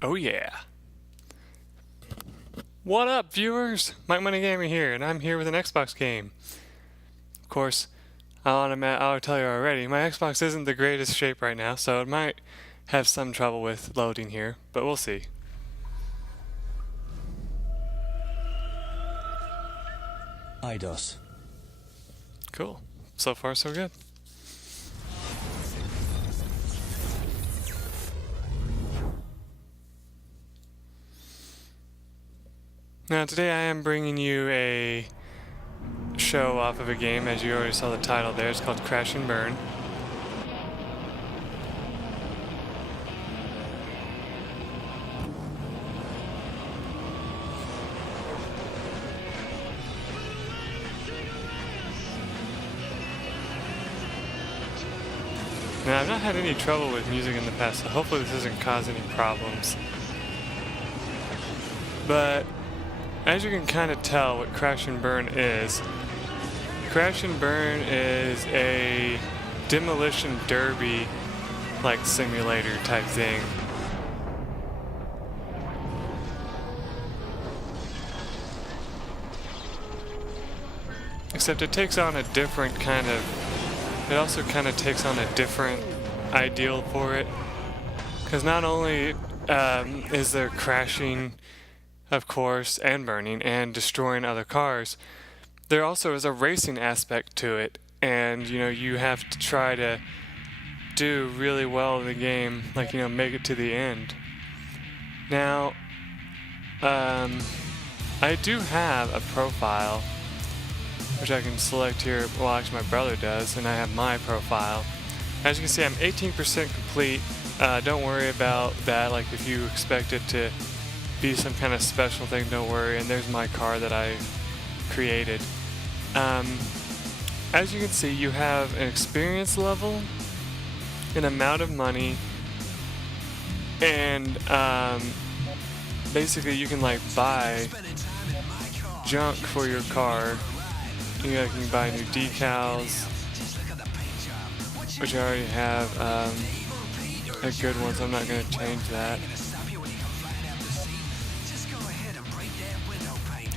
Oh yeah. What up, viewers? MikeMoneyGMR here, and I'm here with an Xbox game. Of course, I'll tell you already, my Xbox isn't the greatest shape right now, so it might have some trouble with loading here, but we'll see. IDOS. Cool. So far, so good. Now today I am bringing you a show off of a game, as you already saw the title there. It's called Crash and Burn. Now I've not had any trouble with music in the past, so hopefully this doesn't cause any problems. But as you can kind of tell what Crash and Burn is a demolition derby like simulator type thing. Except it takes on a different kind of, it also kind of takes on a different ideal for it. Because not only is there crashing, of course, and burning and destroying other cars, there also is a racing aspect to it, and you have to try to do really well in the game, like make it to the end. Now I do have a profile which I can select here. Well, actually my brother does, and I have my profile. As you can see, I'm 18% complete. Don't worry about that. Like, if you expect it to be some kind of special thing, don't worry. And there's my car that I created. As you can see, you have an experience level, an amount of money, and basically you can like buy junk for your car. You can buy new decals, which I already have a good one, so I'm not going to change that.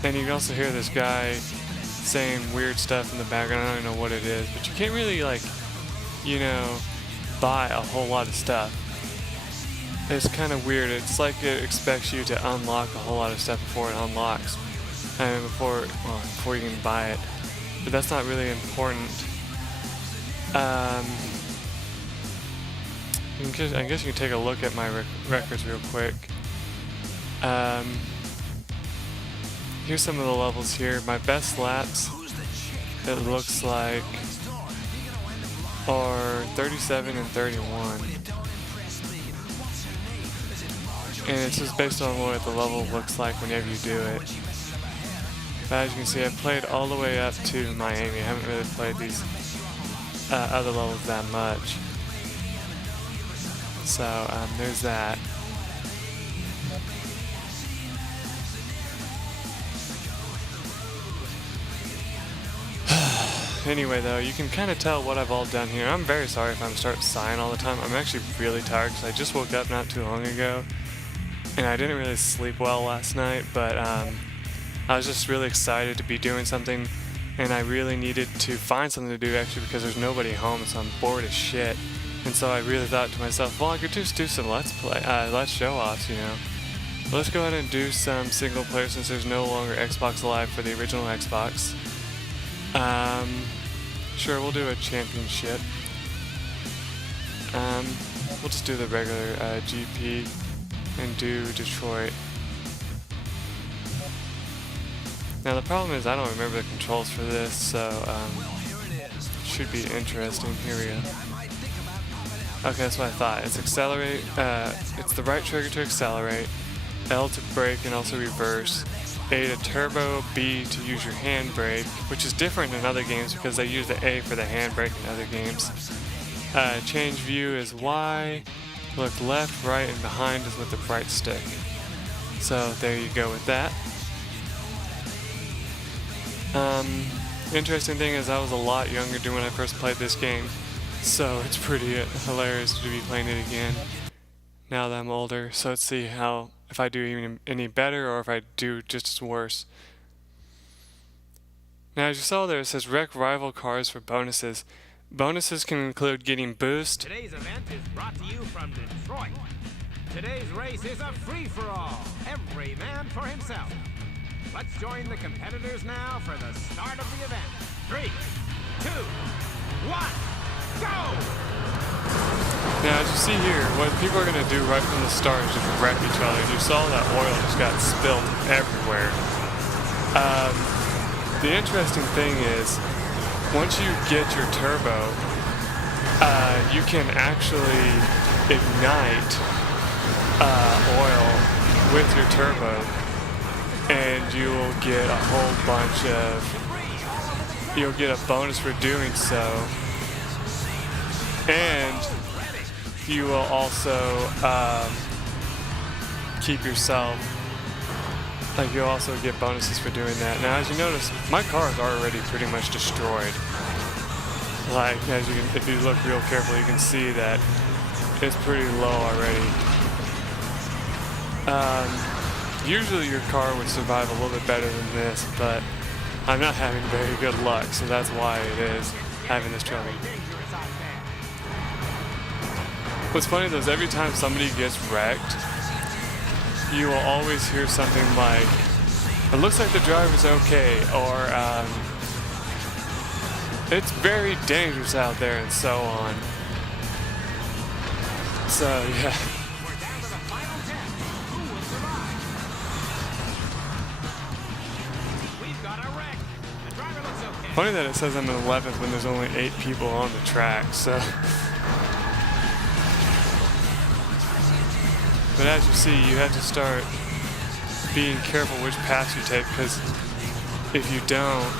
And you can also hear this guy saying weird stuff in the background. I don't know what it is, but you can't really buy a whole lot of stuff. It's kind of weird. It's like it expects you to unlock a whole lot of stuff before it unlocks. I mean, before you can buy it. But that's not really important. I guess you can take a look at my records real quick. Here's some of the levels here. My best laps, it looks like, are 37 and 31. And it's just based on what the level looks like whenever you do it. But as you can see, I've played all the way up to Miami. I haven't really played these other levels that much. So there's that. Anyway, though, you can kind of tell what I've all done here. I'm very sorry if I'm starting sighing all the time. I'm actually really tired because I just woke up not too long ago, and I didn't really sleep well last night, but I was just really excited to be doing something, and I really needed to find something to do, actually, because there's nobody home, so I'm bored as shit. And so I really thought to myself, well, I could just do some let's show-offs, Let's go ahead and do some single player since there's no longer Xbox Live for the original Xbox. Sure, we'll do a championship. We'll just do the regular GP and do Detroit. Now the problem is I don't remember the controls for this, so should be interesting. Here we go. Okay, that's what I thought. It's accelerate. It's the right trigger to accelerate, L to brake and also reverse, A to turbo, B to use your handbrake, which is different in other games because they use the A for the handbrake in other games. Change view is Y, look left, right, and behind is with the right stick. So there you go with that. Interesting thing is I was a lot younger when I first played this game, so it's pretty hilarious to be playing it again. now that I'm older. So let's see how, if I do even any better or if I do just as worse. Now as you saw there, it says wreck rival cars for bonuses. Bonuses can include getting boost. Today's event is brought to you from Detroit. Today's race is a free-for-all. Every man for himself. Let's join the competitors now for the start of the event. 3, 2, 1, go! Now as you see here, what people are going to do right from the start is just wreck each other. You saw that oil just got spilled everywhere. The interesting thing is, once you get your turbo, you can actually ignite oil with your turbo, and you will get a whole bunch of, you'll get a bonus for doing so, and you will also keep yourself, like you'll also get bonuses for doing that. Now as you notice, my car is already pretty much destroyed. Like, as you can, if you look real carefully, you can see that it's pretty low already. Usually your car would survive a little bit better than this, but I'm not having very good luck, so that's why it is having this trouble. What's funny though is every time somebody gets wrecked, you will always hear something like, "It looks like the driver's okay," or "It's very dangerous out there," and so on. So yeah. Funny that it says I'm in 11th when there's only 8 people on the track, so. But as you see, you have to start being careful which paths you take, because if you don't,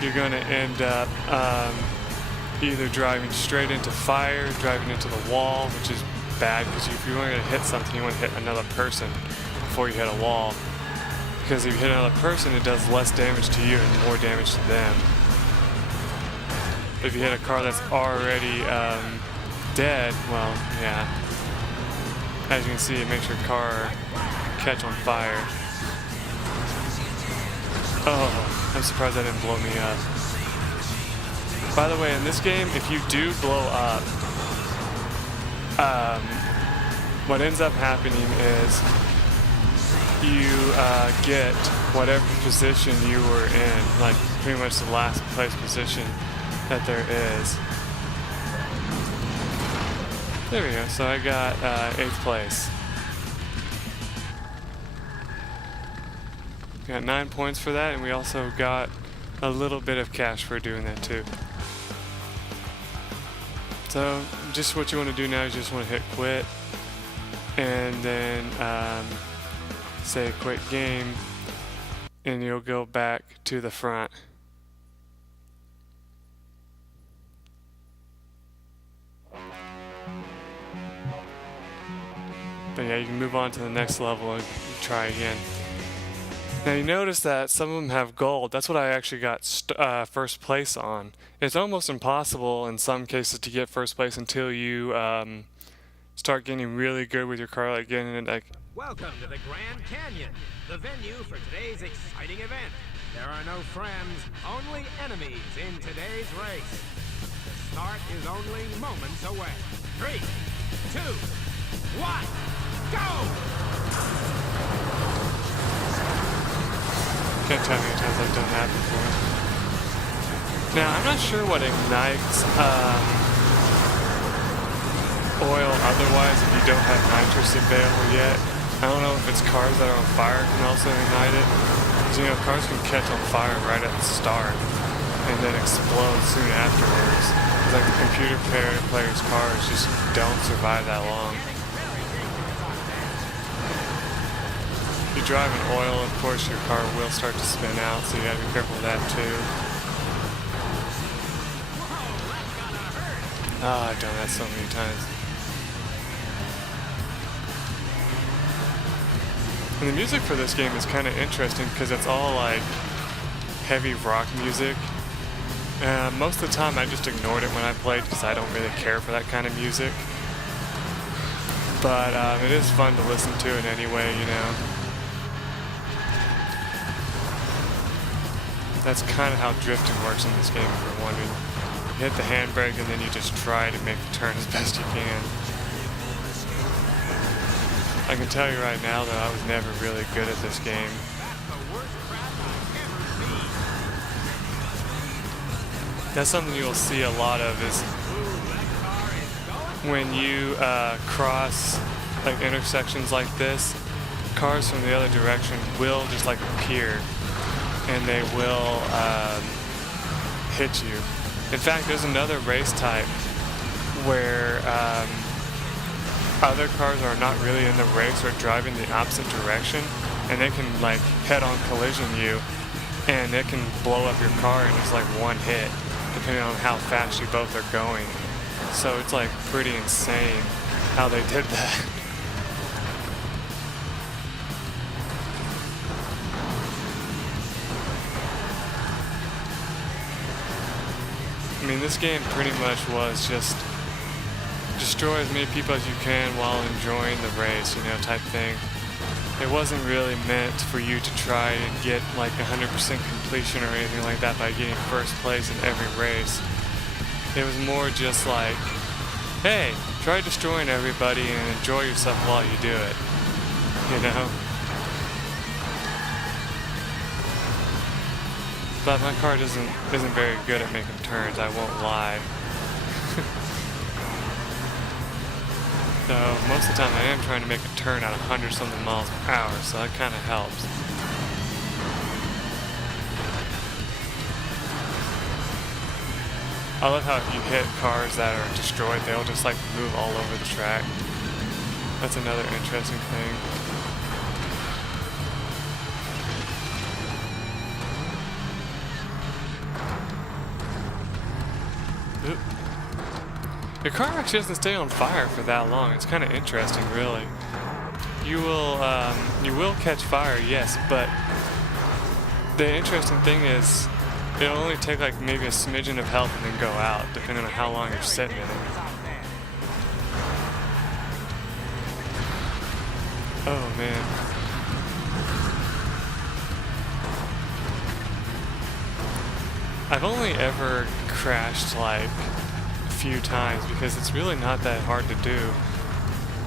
you're going to end up either driving straight into fire, driving into the wall, which is bad, because if you want to hit something, you want to hit another person before you hit a wall. Because if you hit another person, it does less damage to you and more damage to them. If you hit a car that's already dead, well, yeah. As you can see, it makes your car catch on fire. Oh, I'm surprised that didn't blow me up. By the way, in this game, if you do blow up, what ends up happening is you get whatever position you were in, like pretty much the last place position that there is. There we go, so I got 8th place. Got 9 points for that, and we also got a little bit of cash for doing that too. So just what you want to do now is you just want to hit quit, and then say quit game, and you'll go back to the front. But yeah, you can move on to the next level and try again. Now you notice that some of them have gold. That's what I actually got first place on. It's almost impossible in some cases to get first place until you start getting really good with your car, like getting it like. Welcome to the Grand Canyon, the venue for today's exciting event. There are no friends, only enemies in today's race. The start is only moments away. 3, 2, 1, go! Can't tell how many times I've done that before. Now, I'm not sure what ignites oil otherwise if you don't have nitrous available yet. I don't know if it's cars that are on fire can also ignite it. Because, you know, cars can catch on fire right at the start and then explode soon afterwards. It's like the computer player's cars just don't survive that long. If you drive in oil, of course, your car will start to spin out, so you gotta be careful with that too. Oh, I've done that so many times. And the music for this game is kind of interesting because it's all like heavy rock music. Most of the time I just ignored it when I played because I don't really care for that kind of music. But it is fun to listen to it anyway, you know. That's kind of how drifting works in this game, if you're wondering. You hit the handbrake and then you just try to make the turn as best you can. I can tell you right now, though, I was never really good at this game. That's something you'll see a lot of is when you cross like intersections like this, cars from the other direction will just like appear and they will hit you. In fact, there's another race type where other cars are not really in the race or driving the opposite direction, and they can like head-on collision you, and it can blow up your car in just like one hit, depending on how fast you both are going. So it's like pretty insane how they did that. I mean, this game pretty much was just destroy as many people as you can while enjoying the race, you know, type thing. It wasn't really meant for you to try and get like 100% completion or anything like that by getting first place in every race. It was more just like, hey, try destroying everybody and enjoy yourself while you do it, you know? But my car isn't very good at making turns, I won't lie. So most of the time I am trying to make a turn at 100-something miles per hour, so that kind of helps. I love how if you hit cars that are destroyed, they'll just like move all over the track. That's another interesting thing. Oop. Your car actually doesn't stay on fire for that long. It's kind of interesting, really. You will catch fire, yes, but the interesting thing is it'll only take like maybe a smidgen of health and then go out, depending on how long you're sitting in it. Oh man. I've only ever crashed like a few times because it's really not that hard to do.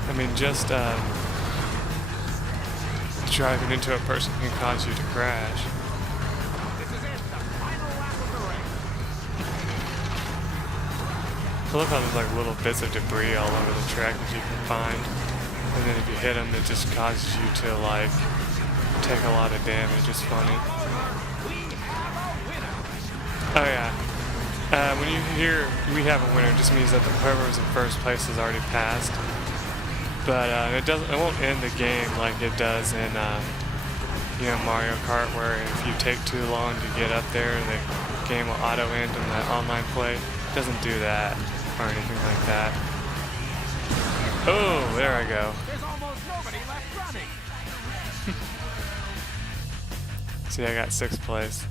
I mean, just driving into a person can cause you to crash. I love how there's like little bits of debris all over the track that you can find, and then if you hit them, it just causes you to like take a lot of damage. It's funny. Oh yeah. When you hear "we have a winner," it just means that whoever was in first place has already passed. But it won't end the game like it does in Mario Kart, where if you take too long to get up there, the game will auto end in that online play. It doesn't do that or anything like that. Oh, there I go. There's almost nobody left running. See, I got 6th place.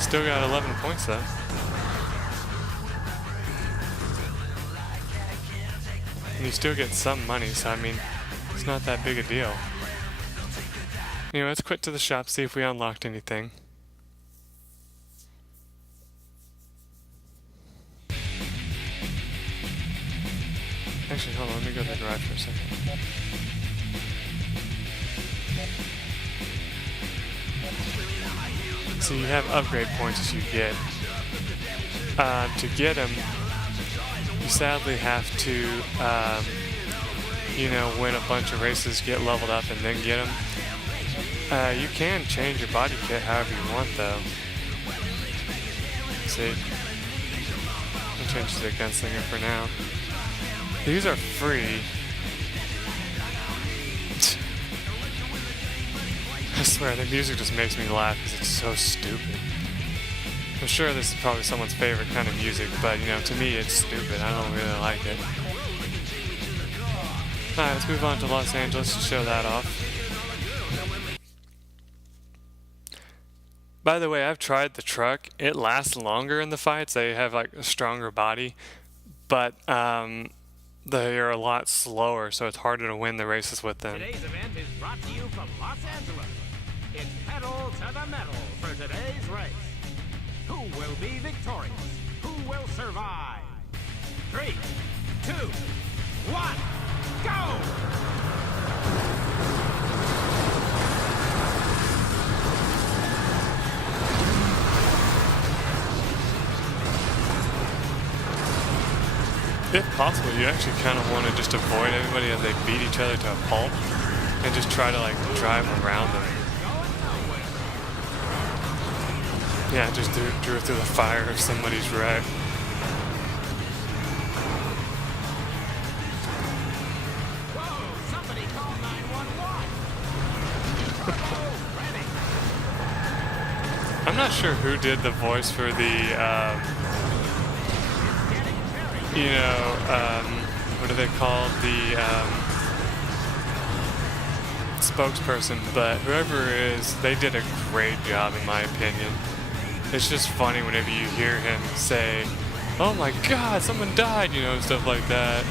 Still got 11 points though. And you still get some money, so I mean, it's not that big a deal. Anyway, let's quit to the shop, see if we unlocked anything. Actually, hold on, let me go to the garage for a second. So you have upgrade points as you get. To get them, you sadly have to, win a bunch of races, get leveled up, and then get them. You can change your body kit however you want, though. See? I'll change to the gunslinger for now. These are free. I swear, the music just makes me laugh because it's so stupid. I'm sure this is probably someone's favorite kind of music, but, to me it's stupid. I don't really like it. Alright, let's move on to Los Angeles to show that off. By the way, I've tried the truck. It lasts longer in the fights. They have like a stronger body, but they are a lot slower, so it's harder to win the races with them. Today's event is brought to you from Los Angeles. It's pedal to the metal for today's race. Who will be victorious? Who will survive? 3, 2, 1, go! If possible, you actually kind of want to just avoid everybody as they beat each other to a pulp and just try to like drive around them. Yeah, just drive through the fire if somebody's wrecked. Whoa, somebody call 911. I'm not sure who did the voice for the what are they called? The spokesperson, but whoever it is, they did a great job in my opinion. It's just funny whenever you hear him say, "Oh my God, someone died," you know, and stuff like that.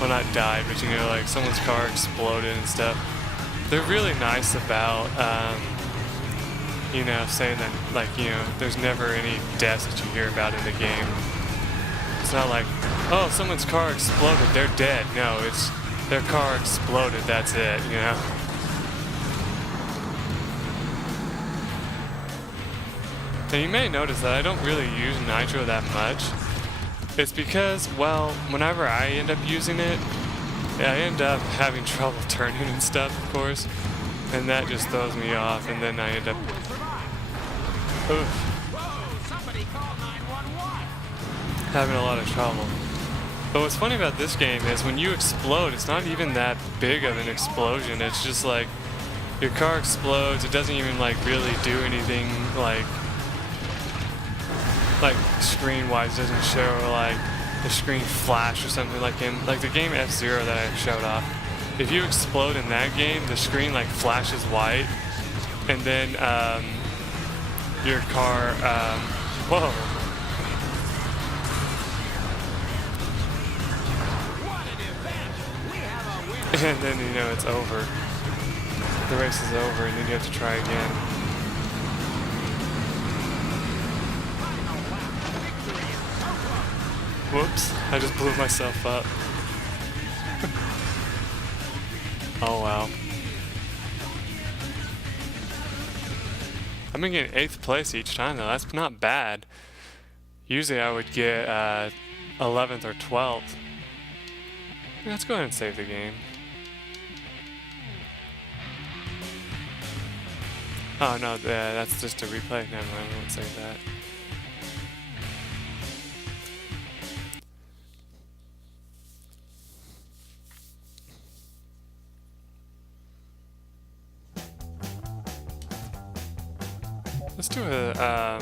Well, not died, but you know, like someone's car exploded and stuff. They're really nice about, saying that, like, there's never any deaths that you hear about in the game. It's not like, oh, someone's car exploded, they're dead. No, it's their car exploded, that's it, you know? Now you may notice that I don't really use nitro that much. It's because, well, whenever I end up using it, I end up having trouble turning and stuff, of course. And that just throws me off, and then I end up... Oof. Having a lot of trouble. But what's funny about this game is when you explode, it's not even that big of an explosion. It's just like your car explodes. It doesn't even like really do anything like screen-wise. Doesn't show like the screen flash or something like in like the game F-Zero that I showed off. If you explode in that game, the screen like flashes white, and then your car. Whoa. And then, it's over. The race is over, and then you have to try again. Whoops, I just blew myself up. Oh, wow. I've been getting 8th place each time, though. That's not bad. Usually I would get 11th or 12th. Let's go ahead and save the game. Oh no, that's just a replay. Never mind, I won't save that. Let's do a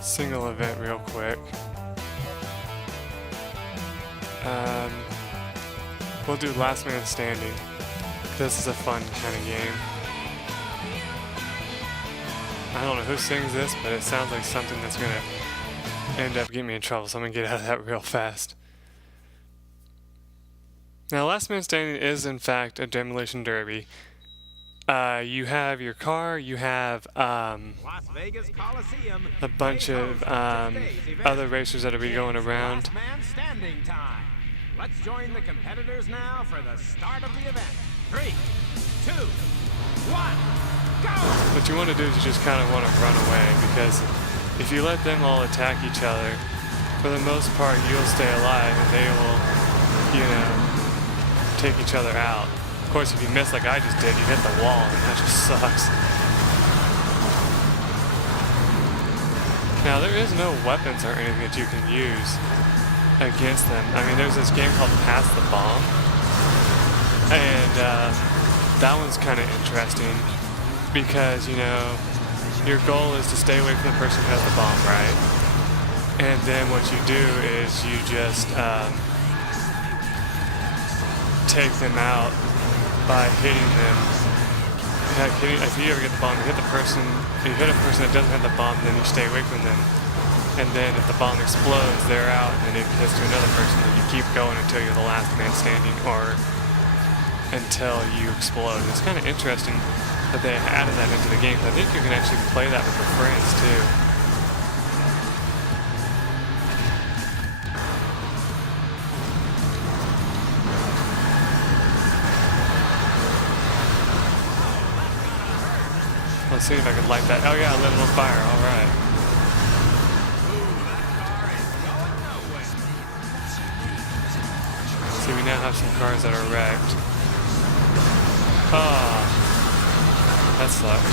single event real quick. We'll do Last Man Standing. This is a fun kind of game. I don't know who sings this, but it sounds like something that's gonna end up getting me in trouble, so I'm gonna get out of that real fast. Now, Last Man Standing is in fact a demolition derby. You have your car, you have Las Vegas Coliseum, a bunch of other racers that'll be going around. Last man standing time. Let's join the competitors now for the start of the event. 3, 2, 1, go! What you want to do is you just kind of want to run away, because if you let them all attack each other, for the most part you'll stay alive and they will, take each other out. Of course, if you miss like I just did, you hit the wall, and that just sucks. Now, there is no weapons or anything that you can use against them. I mean, there's this game called Pass the Bomb, and that one's kind of interesting because, your goal is to stay away from the person who has the bomb, right? And then what you do is you just take them out by hitting them Yeah, if you ever get the bomb, you hit the person, you hit a person that doesn't have the bomb, then you stay away from them. And then if the bomb explodes, they're out, and then it hits to another person, and you keep going until you're the last man standing, or until you explode. It's kind of interesting that they added that into the game. I think you can actually play that with your friends too. Let's see if I can light that. Oh yeah, I lit it on fire. All right. See, we now have some cars that are wrecked. Ah, that sucked.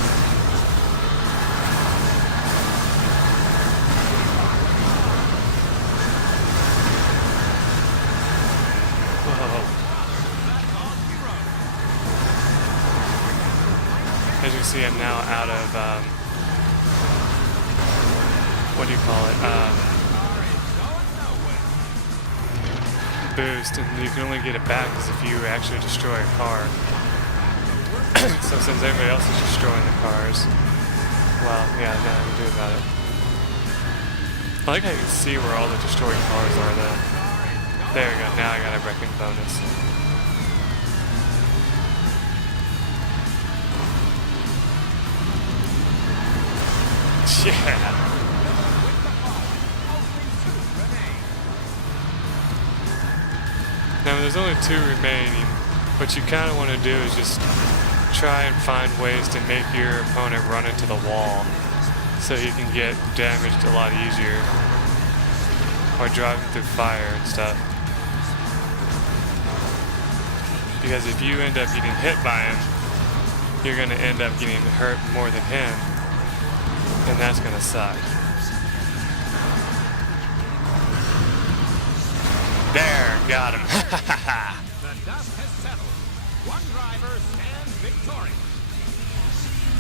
Whoa. As you can see, I'm now out of, what do you call it, boost, and you can only get it back as if you actually destroy a car. So since everybody else is destroying the cars, well, yeah, nothing to do about it. I like how you can see where all the destroyed cars are, though. There we go, now I got a wrecking bonus. Yeah. Now there's only 2 remaining. What you kind of want to do is just try and find ways to make your opponent run into the wall so you can get damaged a lot easier, or driving through fire and stuff. Because if you end up getting hit by him, you're going to end up getting hurt more than him, and that's going to suck. There, got him. The dust has settled. One driver stands victorious.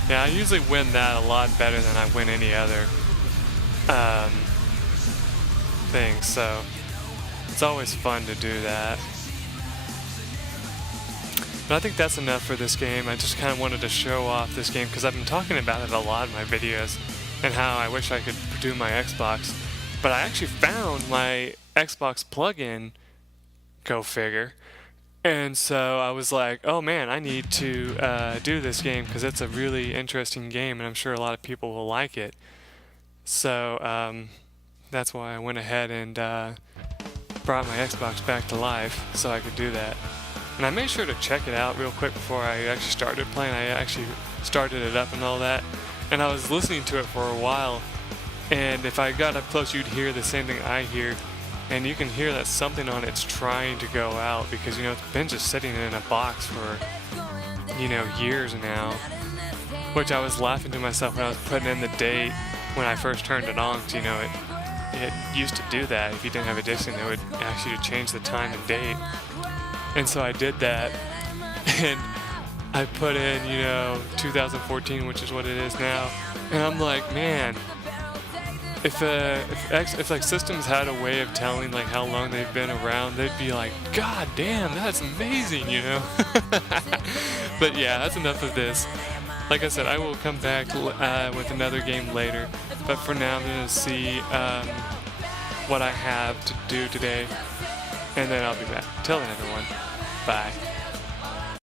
Yeah, I usually win that a lot better than I win any other thing, so it's always fun to do that. But I think that's enough for this game. I just kind of wanted to show off this game because I've been talking about it a lot in my videos and how I wish I could do my Xbox. But I actually found my Xbox plugin, go figure. And so I was like, oh man, I need to do this game because it's a really interesting game and I'm sure a lot of people will like it. So that's why I went ahead and brought my Xbox back to life so I could do that. And I made sure to check it out real quick before I actually started playing. I actually started it up and all that. And I was listening to it for a while. And if I got up close, you'd hear the same thing I hear. And you can hear that something on it's trying to go out because, you know, it's been just sitting in a box for, you know, years now. Which I was laughing to myself when I was putting in the date when I first turned it on. Cause, you know, it used to do that. If you didn't have a Dixon, it would ask you to change the time and date. And so I did that. And I put in, you know, 2014, which is what it is now. And I'm like, man, if like systems had a way of telling like how long they've been around, they'd be like, God damn, that's amazing, you know. But yeah, that's enough of this. Like I said, I will come back with another game later. But for now, I'm gonna see what I have to do today, and then I'll be back. Till then, everyone, bye.